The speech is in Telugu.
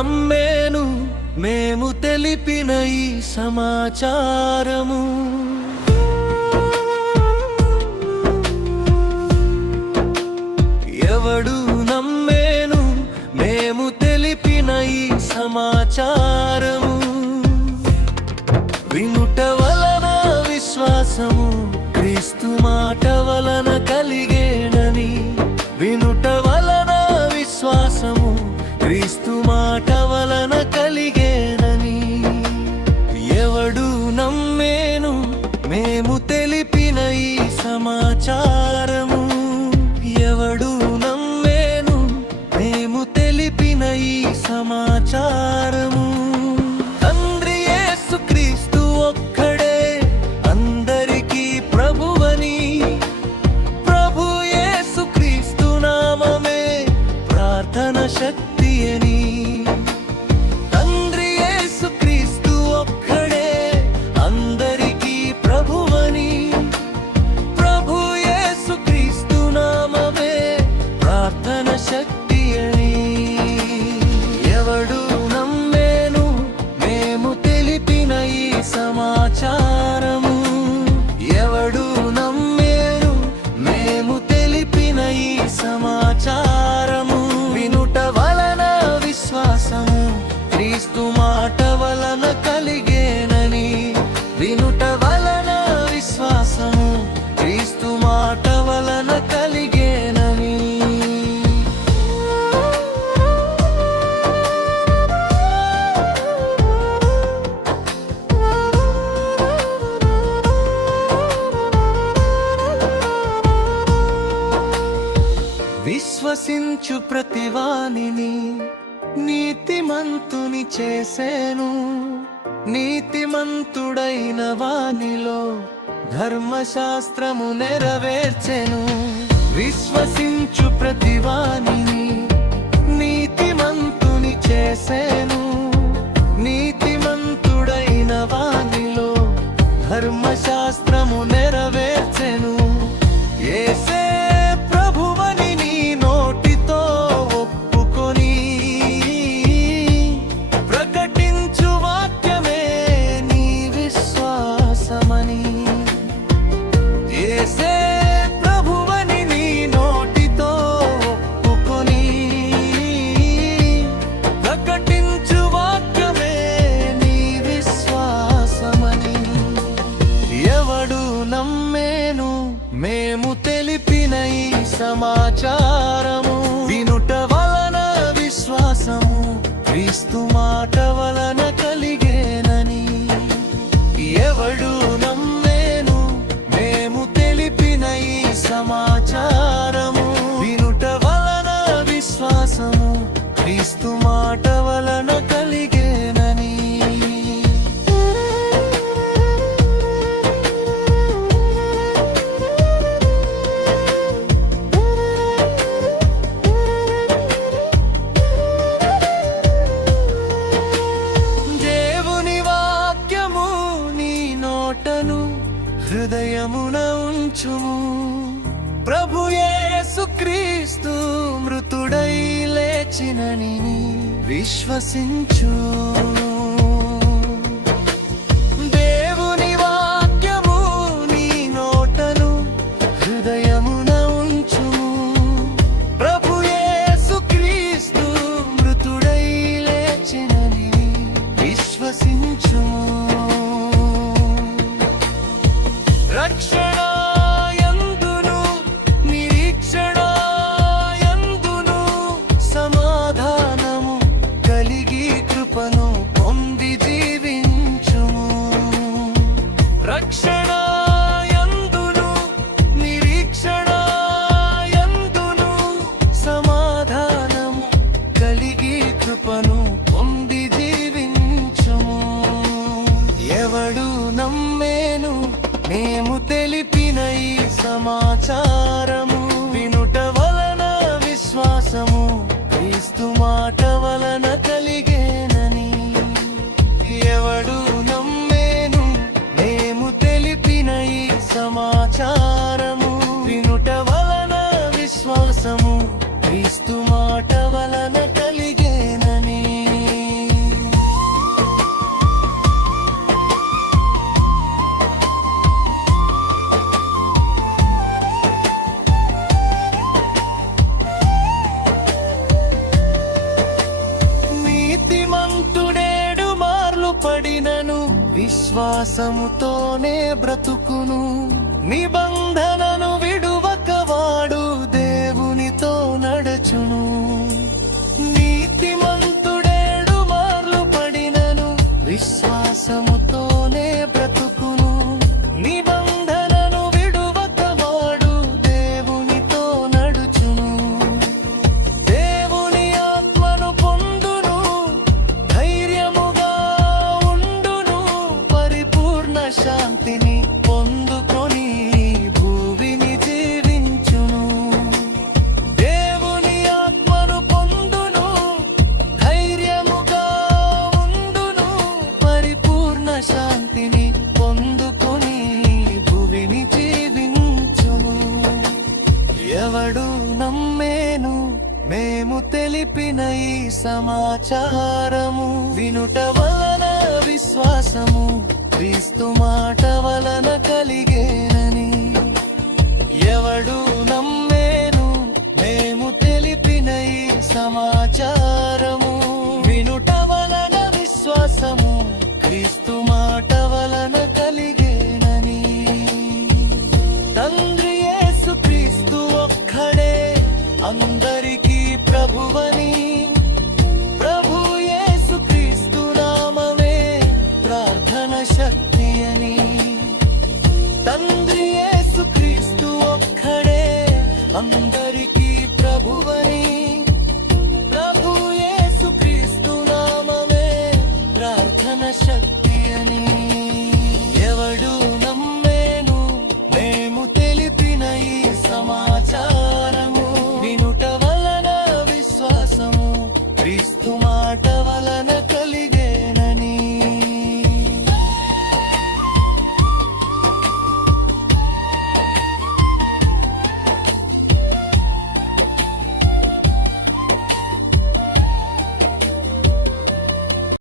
నమ్మేను మేము తెలిపిన ఈ సమాచారము. ఎవడు నమ్మేను మేము తెలిపిన ఈ సమాచారము. వినుట వలన విశ్వాసము క్రీస్తు మాట వలన కలిగేనని. వినుట వలన విశ్వాసము క్రీస్తు మాట వలన కలిగేనని. ఎవడు నమ్మేను మేము తెలిపిన ఈ సమాచారము. ఎవడు నమ్మేను మేము తెలిపిన ఈ సమాచారము. తండ్రి యేసు క్రీస్తు ఒక్కడే అందరికీ ప్రభువని. ప్రభు యేసు క్రీస్తు నామమే ప్రార్థన శక్తి అని. తండ్రి యేసు క్రీస్తు ఒక్కడే అందరికీ ప్రభువని. ప్రభు యేసు క్రీస్తు నామమే ప్రార్థన శక్తి అని. ఎవడు నమ్మేను మేము తెలిపిన ఈ సమాచారము. ఎవడు నమ్మేను మేము తెలిపిన ఈ సమాచారము. వినుట వలన విశ్వాసము క్రీస్తు మాట వలన కలిగేనని. వినుట వలన విశ్వాసము క్రీస్తు మాట వలన కలిగేనని. విశ్వసించు ప్రతివానిని నీతిమంతుని చేసేను. నీతిమంతుడైన వానిలో ధర్మశాస్త్రము నెరవేర్చెను. విశ్వసించు ప్రతివానిని నీతిమంతుని చేసేను. నీతిమంతుడైన వానిలో ధర్మశాస్త్రము నెరవేర్చెను. యేసే ప్రభువని నీ నోటితో ఒప్పుకొని ప్రకటించు వాక్యమే నీ విశ్వాసమని. యేసే ప్రభువని నీ నోటితో ఒప్పుకొని ప్రకటించు వాక్యమే నీ విశ్వాసమని. ఎవడు నమ్మేను మేము తెలిపిన ఈ సమాచారము. వినుట వలన విశ్వాసము క్రీస్తు మాట వలన కలిగేనని. ఎవడు నమ్మేను మేము తెలిపిన ఈ సమాచారము. వినుట వలన విశ్వాసము క్రీస్తు మాట వలన కలిగేనని. దేవుని వాక్యము నీ నోటను హృదయమున ఉంచుము. ప్రభు యేసు క్రీస్తు మృతుడై లేచినని విశ్వసించు. దేవుని వాక్యము నీ నోటను హృదయమున ఉంచుము. ప్రభు యేసు క్రీస్తు మృతుడై లేచినని విశ్వసించు. రక్షణ యందును నిరీక్షణ యందును సమాధానము కలిగి కృపను పొంది జీవించుము. రక్షణ యందును నిరీక్షణ యందును సమాధానము కలిగి కృపను పొంది జీవించుము. ఎవడు నమ్మేను మేము తెలిపిన ఈ సమాచారము. వినుట వలన విశ్వాసము క్రీస్తు మాట వలన కలిగేనని. ఎవడు నమ్మేను మేము తెలిపిన ఈ సమాచారము. వినుట వలన విశ్వాసము క్రీస్తు మాట వలన కలిగేనని. విశ్వాసముతోనే బ్రతుకును. నిబంధనను విడువకవాడు దేవునితో నడచును. నీతిమంతుడేడు మార్లు పడినను విశ్వాసముతోనే బ్రతుకును. నిబంధనను విడువకవాడు దేవునితో నడుచును. దేవుని ఆత్మను పొందును, ధైర్యముగా ఉండును, పరిపూర్ణ శాంతిని పొందుకొని భూమిని జీవించును. దేవుని ఆత్మను పొందును, ధైర్యముగా ఉండును, పరిపూర్ణ శాంతిని పొందుకొని భూమిని జీవించును. ఎవడు నమ్మేను మేము తెలిపిన ఈ సమాచారము, వినుట వలన విశ్వాసము క్రీస్తు మాట